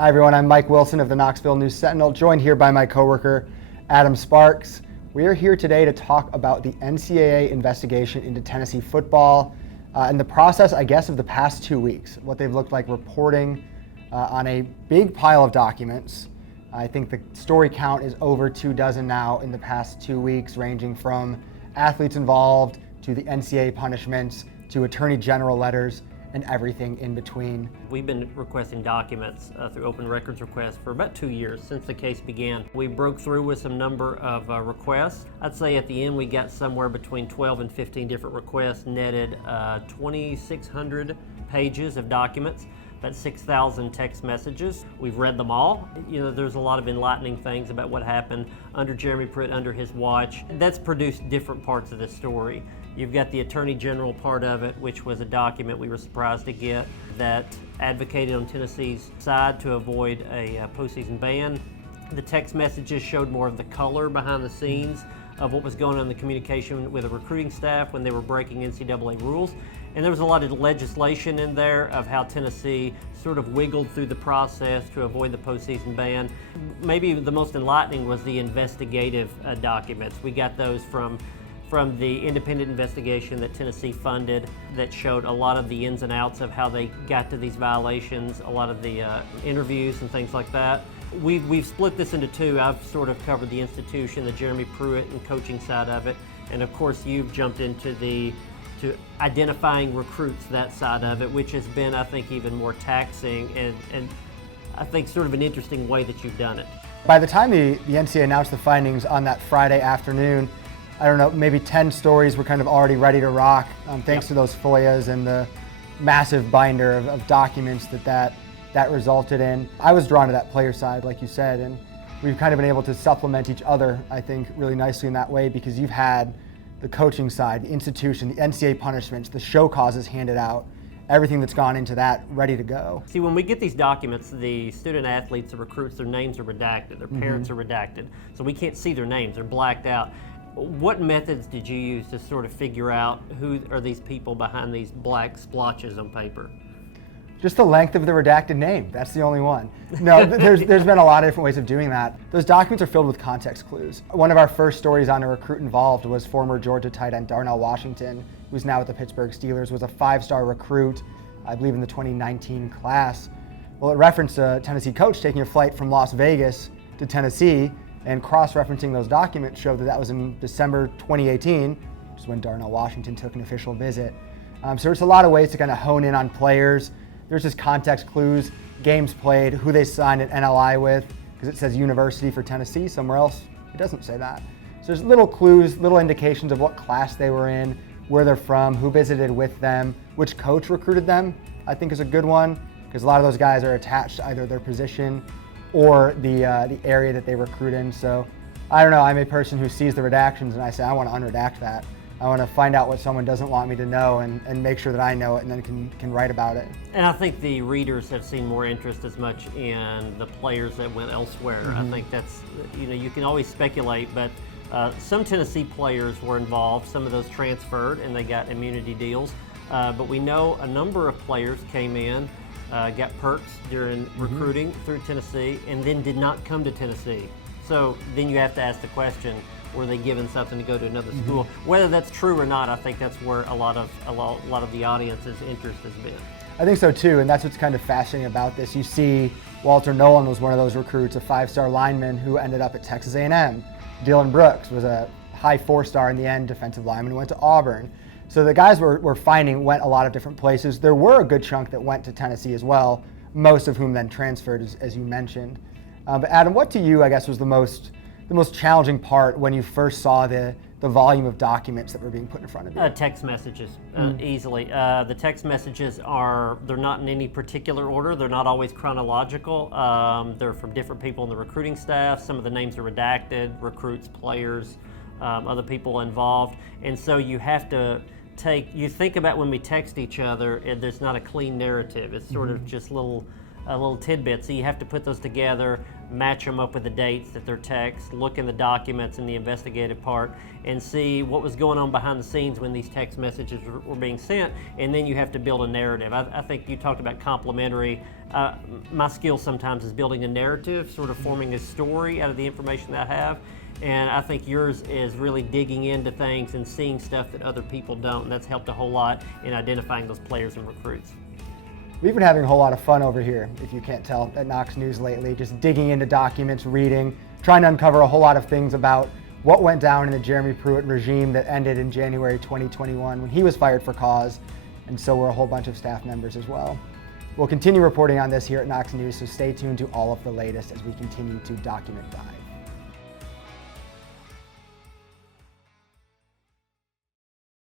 Hi everyone, I'm Mike Wilson of the Knoxville News Sentinel, joined here by my coworker, Adam Sparks. We are here today to talk about the NCAA investigation into Tennessee football and the process, I guess, of the past 2 weeks, what they've looked like reporting on a big pile of documents. I think the story count is over 24 now in the past 2 weeks, ranging from athletes involved to the NCAA punishments to attorney general letters and everything in between. We've been requesting documents through open records requests for about 2 years since the case began. We broke through with some number of requests. I'd say at the end we got somewhere between 12 and 15 different requests, netted 2,600 pages of documents, about 6,000 text messages. We've read them all. You know, there's a lot of enlightening things about what happened under Jeremy Pruitt, under his watch. That's produced different parts of the story. You've got the Attorney General part of it, which was a document we were surprised to get that advocated on Tennessee's side to avoid a postseason ban. The text messages showed more of the color behind the scenes of what was going on in the communication with the recruiting staff when they were breaking NCAA rules. And there was a lot of legislation in there of how Tennessee sort of wiggled through the process to avoid the postseason ban. Maybe the most enlightening was the investigative documents. We got those from the independent investigation that Tennessee funded that showed a lot of the ins and outs of how they got to these violations, a lot of the interviews and things like that. We've split this into two. I've sort of covered the institution, the Jeremy Pruitt and coaching side of it, and of course you've jumped into to identifying recruits, that side of it, which has been, I think, even more taxing and I think sort of an interesting way that you've done it. By the time the NCAA announced the findings on that Friday afternoon, I don't know, maybe 10 stories were kind of already ready to rock, thanks to those FOIAs and the massive binder of documents that resulted in. I was drawn to that player side, like you said, and we've kind of been able to supplement each other, I think, really nicely in that way, because you've had the coaching side, the institution, the NCAA punishments, the show causes handed out, everything that's gone into that ready to go. See, when we get these documents, the student athletes, the recruits, their names are redacted, their parents are redacted, so we can't see their names, they're blacked out. What methods did you use to sort of figure out who are these people behind these black splotches on paper? Just the length of the redacted name, that's the only one. No, there's been a lot of different ways of doing that. Those documents are filled with context clues. One of our first stories on a recruit involved was former Georgia tight end Darnell Washington, who's now with the Pittsburgh Steelers, was a 5-star recruit, I believe in the 2019 class. Well, it referenced a Tennessee coach taking a flight from Las Vegas to Tennessee, and cross-referencing those documents showed that was in December 2018, which is when Darnell Washington took an official visit. So there's a lot of ways to kind of hone in on players. There's just context clues, games played, who they signed an NLI with, because it says University for Tennessee, somewhere else it doesn't say that. So there's little clues, little indications of what class they were in, where they're from, who visited with them, which coach recruited them, I think is a good one, because a lot of those guys are attached to either their position or the area that they recruit in. So I don't know, I'm a person who sees the redactions and I say, I want to unredact that. I want to find out what someone doesn't want me to know and make sure that I know it and then can write about it. And I think the readers have seen more interest as much in the players that went elsewhere. I think that's, you know, you can always speculate, but some Tennessee players were involved, some of those transferred and they got immunity deals. But we know a number of players came in, got perks during recruiting through Tennessee, and then did not come to Tennessee. So then you have to ask the question, were they given something to go to another school? Whether that's true or not, I think that's where a lot of the audience's interest has been. I think so too, and that's what's kind of fascinating about this. You see Walter Nolan was one of those recruits, a 5-star lineman who ended up at Texas A&M. Dylan Brooks was a high 4-star in the end defensive lineman who went to Auburn. So the guys we're finding went a lot of different places. There were a good chunk that went to Tennessee as well, most of whom then transferred, as you mentioned. But Adam, what to you, I guess, was the most challenging part when you first saw the volume of documents that were being put in front of you? Text messages, easily. The text messages they're not in any particular order. They're not always chronological. They're from different people in the recruiting staff. Some of the names are redacted, recruits, players, other people involved. And so you have to you think about when we text each other, there's not a clean narrative. It's sort of just little little tidbits. So you have to put those together, match them up with the dates that they're text, look in the documents in the investigative part, and see what was going on behind the scenes when these text messages were being sent, and then you have to build a narrative. I think you talked about complementary. My skill sometimes is building a narrative, sort of forming a story out of the information that I have. And I think yours is really digging into things and seeing stuff that other people don't, and that's helped a whole lot in identifying those players and recruits. We've been having a whole lot of fun over here, if you can't tell, at Knox News lately, just digging into documents, reading, trying to uncover a whole lot of things about what went down in the Jeremy Pruitt regime that ended in January 2021 when he was fired for cause, and so were a whole bunch of staff members as well. We'll continue reporting on this here at Knox News, so stay tuned to all of the latest as we continue to document dive.